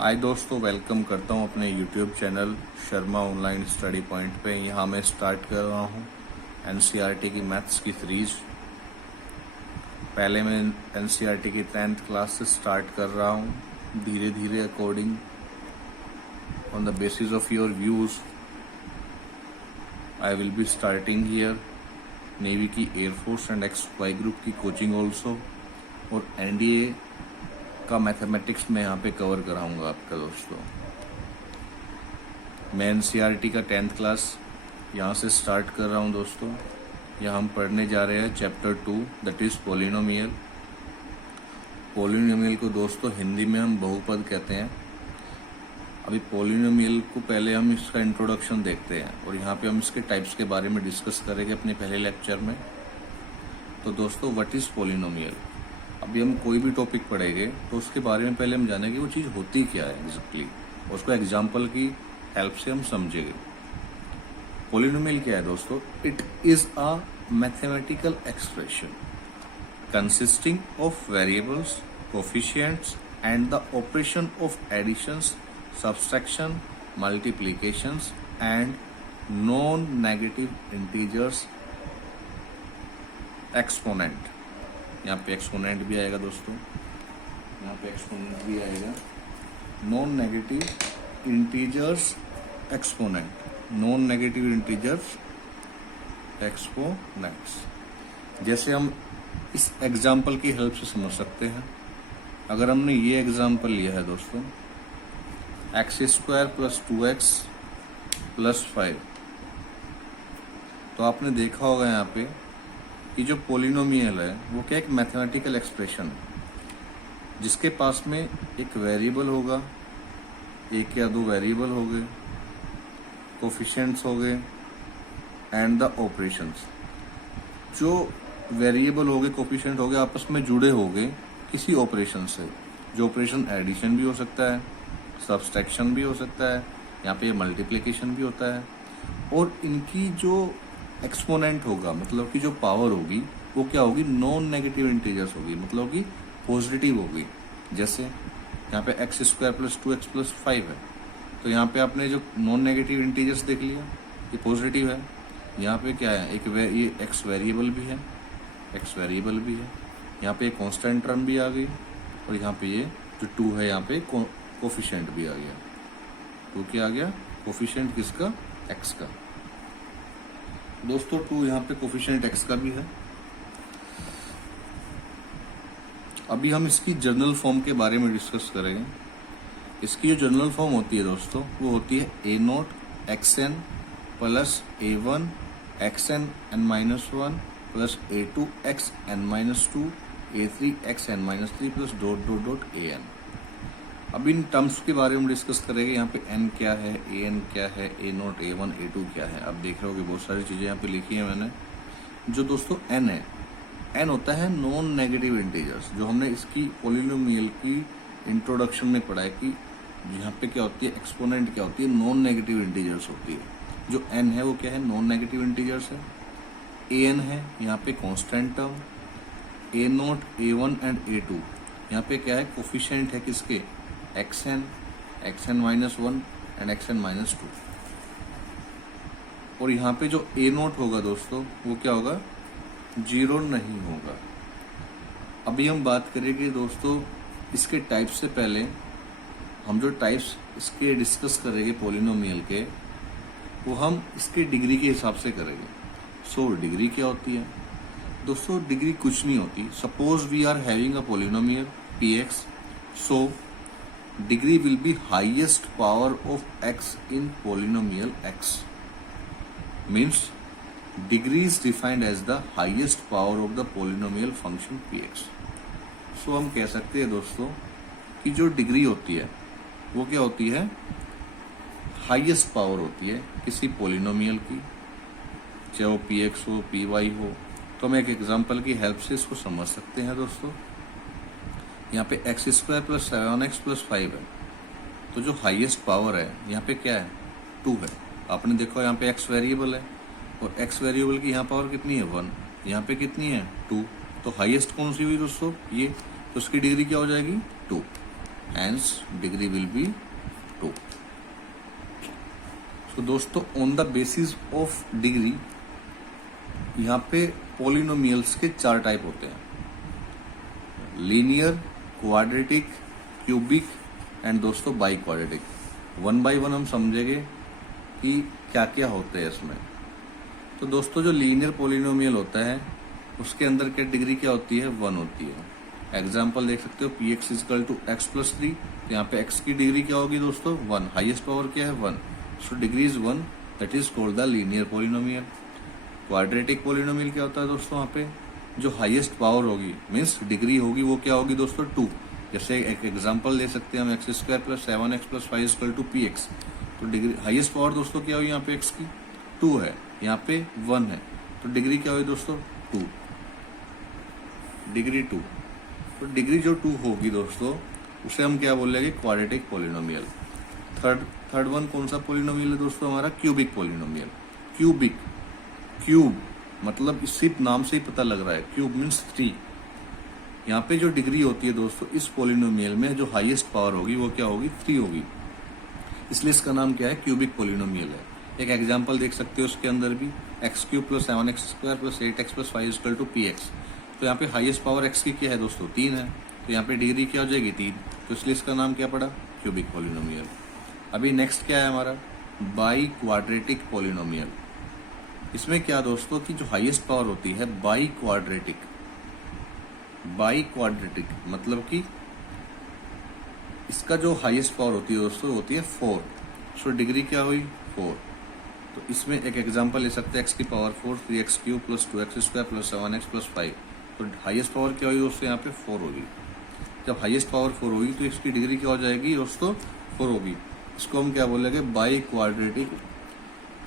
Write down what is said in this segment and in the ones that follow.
हाय दोस्तों, वेलकम करता हूं अपने YouTube channel Sharma online study point पे। यहाँ मैं स्टार्ट कर रहा हूं एनसीईआरटी की मैथ्स की सीरीज। पहले मैं एनसीईआरटी की 10th क्लास से स्टार्ट कर रहा हूं धीरे धीरे according on the basis of your views I will be starting here navy की एयरफोर्स एंड एक्स-वाई ग्रुप की कोचिंग ऑल्सो, और एनडीए का मैथमेटिक्स में यहाँ पे कवर कराऊंगा आपका दोस्तों। मैं एनसीईआरटी का 10th क्लास यहाँ से स्टार्ट कर रहा हूँ दोस्तों। यहाँ हम पढ़ने जा रहे हैं chapter 2 that is polynomial. Polynomial को दोस्तों हिंदी में हम बहुपद कहते हैं। अभी पोलिनोमियल को पहले हम इसका इंट्रोडक्शन देखते हैं और यहाँ पे हम इसके टाइप्स के बारे में डिस्कस करेंगे अपने पहले लेक्चर में। तो दोस्तों, व्हाट इज पोलिनोमियल? अभी हम कोई भी टॉपिक पढ़ेंगे तो उसके बारे में पहले हम जानेंगे वो चीज़ होती क्या है एग्जैक्टली, उसको एग्जाम्पल की हेल्प से हम समझेंगे। पोलिनोमियल क्या है दोस्तों? It is a mathematical expression consisting of variables, coefficients and the operation of additions, subtraction, multiplications and non negative integers, exponent. यहाँ पे एक्सपोनेंट भी आएगा दोस्तों, यहाँ पे एक्सपोनेंट भी आएगा। Non negative integers exponent, non negative integers exponents. जैसे हम इस एग्जाम्पल की हेल्प से समझ सकते हैं। अगर हमने ये एग्जाम्पल लिया है दोस्तों, x² + 2x + 5, तो आपने देखा होगा यहाँ पे कि जो पोलिनोमियल है वो क्या एक मैथमेटिकल एक्सप्रेशन है जिसके पास में एक वेरिएबल होगा, एक या दो वेरिएबल हो गए, कोफिशिएंट्स हो गए एंड द ऑपरेशंस। जो वेरिएबल हो गए, कोफिशिएंट हो गए, आपस में जुड़े हो गए किसी ऑपरेशन से। जो ऑपरेशन एडिशन भी हो सकता है, सब्सट्रैक्शन भी हो सकता है, यहाँ पे मल्टीप्लिकेशन भी होता है। और इनकी जो एक्सपोनेंट होगा, मतलब कि जो पावर होगी वो क्या होगी? नॉन नेगेटिव इंटीजर्स होगी, मतलब कि पॉजिटिव होगी। जैसे यहाँ पे x² + 2x + 5 है, तो यहाँ पे आपने जो नॉन नेगेटिव इंटीजर्स देख लिया, ये पॉजिटिव है। यहाँ पे क्या है? ये x वेरिएबल भी है, x वेरिएबल भी है। यहाँ पे कांस्टेंट टर्म भी आ गई, और यहाँ पे ये जो 2 है यहाँ पे कोफिशिएंट भी आ गया। तो क्या आ गया? कोफिशिएंट किसका? x का। दोस्तों 2 यहाँ पे कोफिशिएंट x का भी है। अभी हम इसकी जनरल फॉर्म के बारे में डिस्कस करेंगे। इसकी जो जनरल फॉर्म होती है दोस्तों, वो होती है a0 xn + a1 xn n-1 + a2 xn-2 a3 xn-3 + ... an। अब इन टर्म्स के बारे में डिस्कस करेंगे। यहाँ पे n क्या है, an क्या है, a0 a1 a2 क्या है। अब देख रहे हो कि बहुत सारी चीजें यहाँ पे लिखी है मैंने। जो दोस्तों n है, n होता है नॉन नेगेटिव इंटीजर्स। जो हमने इसकी पोलिनोमियल की इंट्रोडक्शन में पढ़ा है कि यहाँ पे क्या होती है, एक्सपोनेंट क्या होती है, नॉन नेगेटिव इंटीजर्स होती है। जो n है वो क्या है? नॉन नेगेटिव इंटीजर्स है। an है यहाँ पे constant term, a0 a1 and a2 यहाँ पे क्या है? कोफिशिएंट है किसके? xn, xn-1 and xn-2। और यहाँ पे जो a0 होगा दोस्तों, वो क्या होगा? 0 नहीं होगा। अभी हम बात करेंगे दोस्तों इसके टाइप्स से पहले। हम जो टाइप्स इसके डिस्कस करेंगे पोलिनोमियल के, वो हम इसके डिग्री के हिसाब से करेंगे। सो डिग्री क्या होती है दोस्तों? डिग्री कुछ नहीं होती। Suppose we are having a polynomial px, so degree will be highest power of x in polynomial x. Means degree is defined as the highest power of the polynomial function px. So हम कह सकते हैं दोस्तों कि जो degree होती है वो क्या होती है? हाईएस्ट पावर होती है किसी पोलिनोमियल की, चाहे वो px हो, py हो। तो हम एक एग्जांपल की हेल्प से इसको समझ सकते हैं दोस्तों। यहाँ पे x² + 7x + 5 है, तो जो हाईएस्ट पावर है यहाँ पे क्या है? 2 है। आपने देखो यहाँ पे x वेरिएबल है, और x वेरिएबल की यहाँ पावर कितनी है? 1। यहाँ पे कितनी है? 2। तो हाईएस्ट कौन सी हुई दोस्तों? ये। तो उसकी डिग्री क्या हो जाएगी? 2। hence degree will be 2. तो दोस्तों on the basis of degree यहाँ पे पॉलिनोमियल्स के 4 टाइप होते हैं, लीनियर, क्वाड्रेटिक, क्यूबिक एंड दोस्तों बाई क्वाड्रेटिक। 1 बाई 1 हम समझेंगे कि क्या क्या होते हैं इसमें। तो दोस्तों जो लीनियर पॉलिनोमियल होता है उसके अंदर क्या डिग्री क्या होती है, 1 होती है। एग्जाम्पल देख सकते हो, P X equal to X plus 3, तो यहाँ पे x की डिग्री क्या होगी दोस्तों, 1, हाईएस्ट पावर क्या है 1, so degree is 1, that is called the linear polynomial. Quadratic polynomial क्या होता है दोस्तों, यहाँ पे जो हाईएस्ट पावर होगी मीन्स डिग्री होगी वो क्या होगी दोस्तों 2। जैसे एक एग्जांपल ले सकते हैं हम, X square plus 7x plus 5 equal to P X, तो डिग्री हाईएस्ट पावर दोस्तों क्या होगी यहाँ पे x की 2 है, यहाँ पे 1 है, तो डिग्री क्या होगी दोस्तों 2, डिग्री 2। तो डिग्री जो 2 होगी दोस्तों उसे हम क्या बोलेंगे, क्वाड्रेटिक पॉलिनोमियल। थर्ड वन कौन सा पॉलिनोमियल है दोस्तों, हमारा क्यूबिक पॉलिनोमियल। क्यूबिक, क्यूब मतलब इस सिर्फ नाम से ही पता लग रहा है, क्यूब मीन्स 3। यहाँ पे जो डिग्री होती है दोस्तों इस पॉलिनोमियल में जो हाईएस्ट पावर होगी वो क्या होगी, 3 होगी, इसलिए इसका नाम क्या है, क्यूबिक पॉलिनोमियल है। एक एग्जांपल देख सकते हो उसके अंदर भी, X cube plus 7x square plus 8x plus 5 equal to P X, तो यहाँ पे हाईएस्ट पावर x की क्या है दोस्तों 3 है, तो यहाँ पे डिग्री क्या हो जाएगी 3, तो इसलिए इसका नाम क्या पड़ा, क्यूबिक पॉलिनोमियल। अभी नेक्स्ट क्या है हमारा, बाई क्वाड्रेटिक पॉलिनोमियल। इसमें क्या दोस्तों कि जो हाईएस्ट पावर होती है बाई क्वाड्रेटिक, बाई क्वाड्रेटिक मतलब कि इसका जो हाईएस्ट पावर होती है दोस्तों होती है 4, सो डिग्री क्या हुई 4। तो इसमें एक एग्जांपल ले सकते हैं, x की power 4, 3x cube plus 2x square plus 7x plus 5, तो हाईएस्ट पावर क्या हुई दोस्तों यहाँ पे 4 होगी। जब हाईएस्ट पावर 4 होगी तो इसकी डिग्री क्या हो जाएगी दोस्तों 4 होगी, इसको हम क्या बोलेंगे, बाई क्वाड्रेटिक।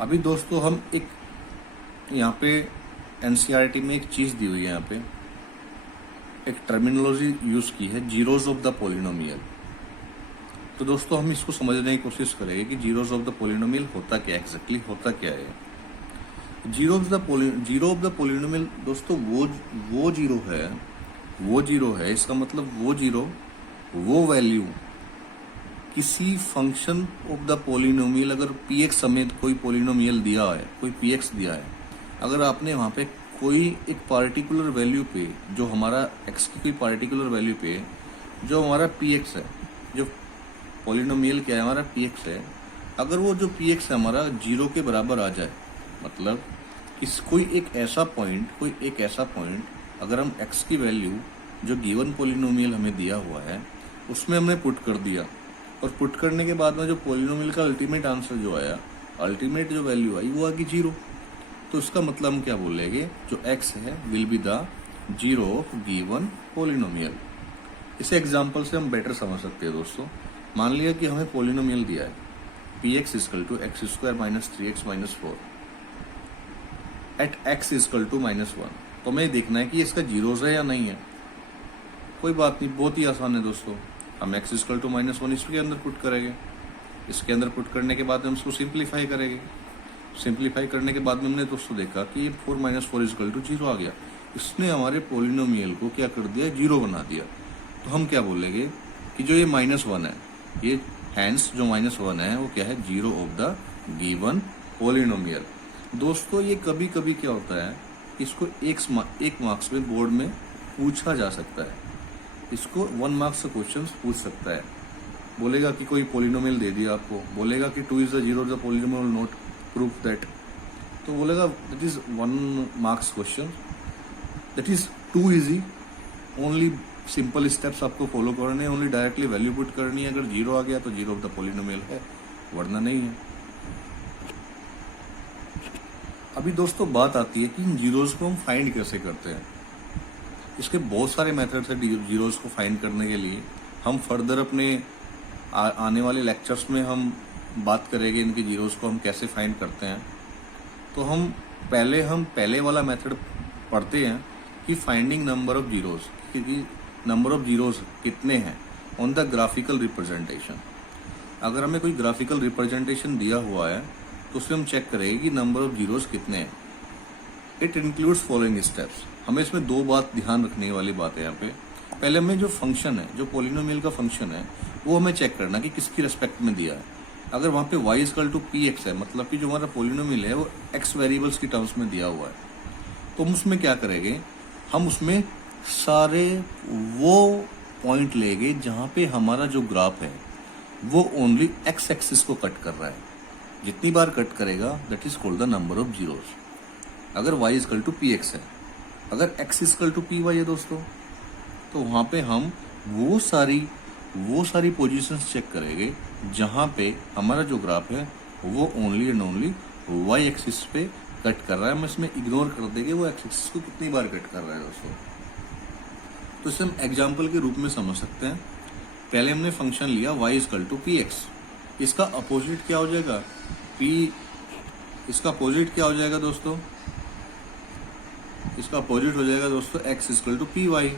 अभी दोस्तों हम एक यहाँ पे एनसीईआरटी में एक चीज दी हुई है, यहाँ पे एक टर्मिनोलॉजी यूज की है, जीरोज ऑफ द पॉलिनोमियल। तो दोस्तों हम इसको समझने की कोशिश करेंगे कि जीरोज ऑफ द पॉलिनोमियल होता क्या, एग्जैक्टली होता क्या है। जीरो ऑफ द पॉलिनोमियल दोस्तों वो जीरो है, इसका मतलब वो वैल्यू किसी फंक्शन ऑफ द पॉलिनोमियल, अगर px समेत कोई पॉलिनोमियल दिया है, कोई px दिया है, अगर आपने वहां पे कोई एक पार्टिकुलर वैल्यू पे, जो हमारा x की कोई पार्टिकुलर वैल्यू पे जो हमारा px है, जो पॉलिनोमियल क्या है हमारा px है, अगर वो जो px है हमारा 0 के बराबर आ जाए, मतलब कोई एक ऐसा पॉइंट अगर हम x की वैल्यू जो गिवन पॉलिनोमियल हमें दिया हुआ है उसमें हमने पुट कर दिया, और पुट करने के बाद में जो पॉलिनोमियल का अल्टीमेट आंसर जो आया, अल्टीमेट जो वैल्यू आई वो आ गई 0, तो इसका मतलब हम क्या बोलेंगे, जो x है will be the zero of given polynomial. इसे एग्जांपल से हम बेटर समझ सकते हैं दोस्तों। मान लिया कि हमें पॉलिनोमियल दिया है px equal to X square minus 3x minus 4 at x equal to -1, तो हमें देखना है कि इसका जीरोस है या नहीं है। कोई बात नहीं, बहुत ही आसान है दोस्तों, हम x इक्वल टू -1 इसके अंदर पुट करेंगे, इसके अंदर पुट करने के बाद हम इसको सिंप्लीफाई करेंगे, सिंप्लीफाई करने के बाद में हमने दोस्तों देखा कि 4 माइनस 4 इक्वल टू 0 आ गया, इसने हमारे पॉलिनोमियल को क्या कर दिया, 0 बना दिया। तो हम क्या बोलेंगे कि जो ये -1 है, ये हैंस जो -1 है वो क्या है, zero of the given polynomial. दोस्तों ये कभी कभी क्या होता है, इसको एक मार्क्स में बोर्ड में पूछा जा सकता है, इसको 1 मार्क्स से क्वेश्चन पूछ सकता है। बोलेगा कि कोई पॉलिनोमियल दे दिया आपको, बोलेगा कि 2 is the zero of the polynomial not proof that, तो बोलेगा that is 1 marks question, that is too easy, only simple steps आपको फॉलो करने हैं, ओनली डायरेक्टली वैल्यू पुट करनी है, अगर 0 आ गया तो जीरो ऑफ द पॉलिनोमियल है, वरना नहीं है। अभी दोस्तों बात आती है कि इन जीरोस को हम फाइंड कैसे करते हैं। इसके बहुत सारे मेथड्स है जीरोस को फाइंड करने के लिए, हम फर्दर अपने आने वाले लेक्चर्स में हम बात करेंगे इनके जीरोस को हम कैसे फाइंड करते हैं। तो हम पहले वाला मेथड पढ़ते हैं कि फाइंडिंग नंबर ऑफ जीरोस, क्योंकि नंबर ऑफ जीरोस कितने हैं ऑन द ग्राफिकल रिप्रेजेंटेशन। अगर हमें कोई ग्राफिकल रिप्रेजेंटेशन दिया हुआ है तो उसमें हम चेक करेंगे कि नंबर ऑफ जीरोस कितने हैं। It includes following steps. हमें इसमें 2 बात ध्यान रखने वाली बात है यहाँ पे। पहले हमें जो फंक्शन है, जो पोलिनोमियल का फंक्शन है, वो हमें चेक करना कि किसकी रेस्पेक्ट में दिया है। अगर वहाँ पे y equal to P X है, मतलब कि जो हमारा पोलिनोमियल है वो x वेरिएबल्स की टर्म्स में दिया हुआ है, तो हम उसमें क्या करेंगे, हम उसमें सारे वो पॉइंट लेंगे जहाँ पे हमारा जो ग्राफ है वो ओनली x एक्सिस को कट कर रहा है। जितनी बार कट करेगा that is called the number of zeros. अगर y equal to P X है, अगर x equal to P Y है दोस्तों, तो वहाँ पे हम वो सारी पोजीशंस चेक करेंगे जहाँ पे हमारा जो ग्राफ है वो only and only y axis पे कट कर रहा है। हम इसमें इग्नोर कर देंगे वो x एक्सिस को कितनी बार कट कर रहा है दोस्तों। तो इसे हम एग्जाम्पल के रूप में समझ सकते हैं। पहले हमने फंक्शन लिया y equal to P X, इसका अपोजिट क्या हो जाएगा, इसका अपोजिट क्या हो जाएगा दोस्तों, इसका अपोजिट हो जाएगा दोस्तों x equal to P Y.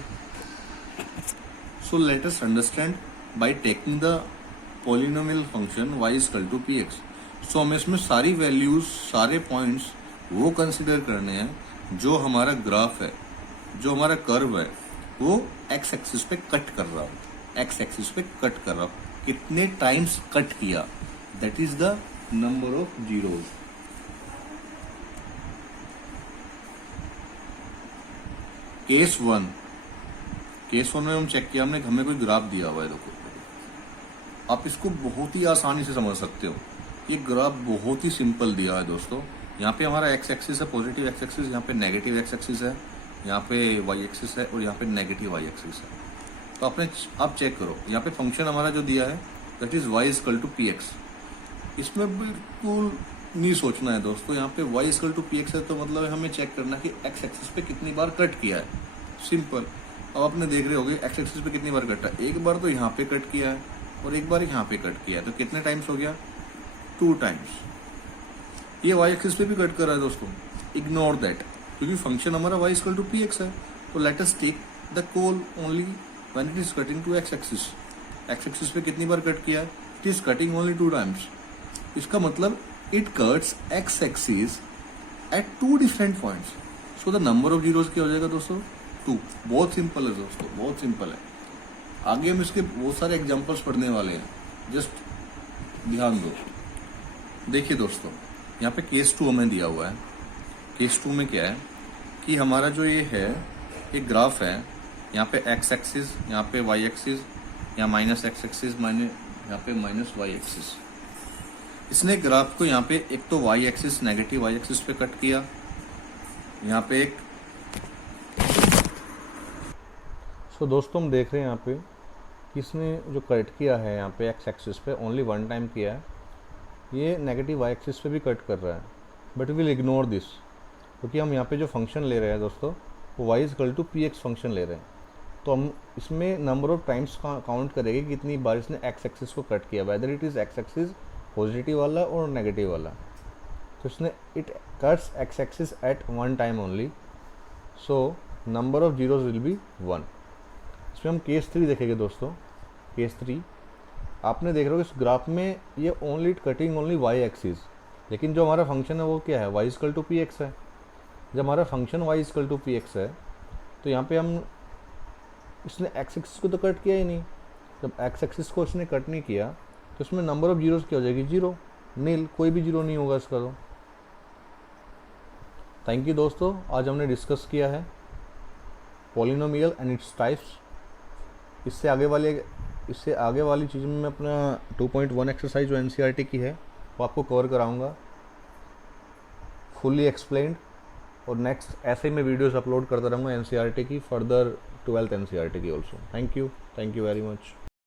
So let us understand by taking the polynomial function y equal to P X. So हमें इसमें सारी वैल्यूज, सारे पॉइंट्स वो कंसिडर करने हैं जो हमारा ग्राफ है, जो हमारा कर्व है वो x एक्सिस पे कट कर रहा हो, x एक्सिस पे कट कर रहा हो, कितने टाइम्स कट किया, that is the number of zeros. Case one में हम चेक किया, हमने हमें कोई ग्राफ दिया हुआ है। देखो आप इसको बहुत ही आसानी से समझ सकते हो, ये ग्राफ बहुत ही सिंपल दिया है दोस्तों। यहाँ पे हमारा x एक्सिस है, पॉजिटिव x एक्सिस, यहाँ पे नेगेटिव x एक्सिस है, यहाँ पे y एक्सिस है और यहाँ पे नेगेटिव y एक्सिस है। तो आप चेक करो, यहाँ पे फंक्शन हमारा जो दिया है that is y equal to P X. इसमें बिल्कुल नहीं सोचना है दोस्तों, यहाँ पे y equal to P X है तो मतलब हमें चेक करना कि x एक्सिस पे कितनी बार कट किया है, सिंपल। अब आपने देख रहे होगे x एक्सिस पे कितनी बार कटा, एक बार तो यहाँ पे कट किया है और एक बार यहाँ पे कट किया है, तो कितने टाइम्स हो गया, 2 टाइम्स। ये y एक्सिस पे भी कट कर रहा है दोस्तों, इग्नोर दैट, क्योंकि फंक्शन हमारा y equal to P X है। तो let us take the call only when it is cutting to x axis. x axis पे कितनी बार कट किया है, it is cutting only 2 times. इसका मतलब it cuts x axis at 2 different points. So the number of zeros क्या हो जाएगा दोस्तों, 2। बहुत सिंपल है दोस्तों, बहुत सिंपल है। आगे हम इसके बहुत सारे एग्जांपल्स पढ़ने वाले हैं, जस्ट ध्यान दो। देखिए दोस्तों, यहाँ पे केस 2 हमें दिया हुआ है। केस 2 में क्या है कि हमारा जो ये है, एक ग्राफ है, यहाँ पे x एक्सिस, यहाँ पे y एक्सिस, यहाँ माइनस x एक्सिस, यहाँ पे माइनस y एक्सिस। इसने ग्राफ को यहाँ पे एक तो y axis, negative y axis पे कट किया, यहाँ पे एक। सो दोस्तों हम देख रहे हैं यहाँ पे इसने जो कट किया है यहाँ पे x एक्सिस पे ओनली 1 टाइम किया है, ये नेगेटिव y एक्सिस पे भी कट कर रहा है, बट विल इग्नोर दिस, क्योंकि हम यहाँ पे जो फंक्शन ले रहे हैं दोस्तों वो y equal to P X function ले रहे हैं। तो हम इसमें नंबर ऑफ टाइम्स काउंट करेंगे कितनी बार इसने x एक्सिस को कट किया, whether it is x axis positive वाला और नेगेटिव वाला। तो इसने it cuts x axis eight 1 time only, so number of zeros will be 1। इसमें हम केस 3 देखेंगे दोस्तों। केस 3 आपने देख रहे हो इस ग्राफ में ये only cutting only y axis, लेकिन जो हमारा फंक्शन है वो क्या है, y equal to P X है। जब हमारा function y equal to P X है तो यहाँ पे हम इसने x एक्सिस को तो कट किया ही नहीं। जब x एक्सिस को इसने कट नहीं किया तो इसमें नंबर ऑफ जीरोस क्या हो जाएगी, 0, नील, कोई भी जीरो नहीं होगा इसका। तो थैंक यू दोस्तों, आज हमने डिस्कस किया है पॉलिनोमियल एंड इट्स टाइप्स। इससे आगे वाली चीज़ में मैं अपना 2.1 एक्सरसाइज जो NCERT की है वो आपको कवर कराऊंगा, फुल्ली एक्सप्लेन्ड। और नेक्स्ट ऐसे ही मैं वीडियोस अपलोड करता रहूँगा NCERT की, फर्दर 12th NCERT की also. Thank you very much.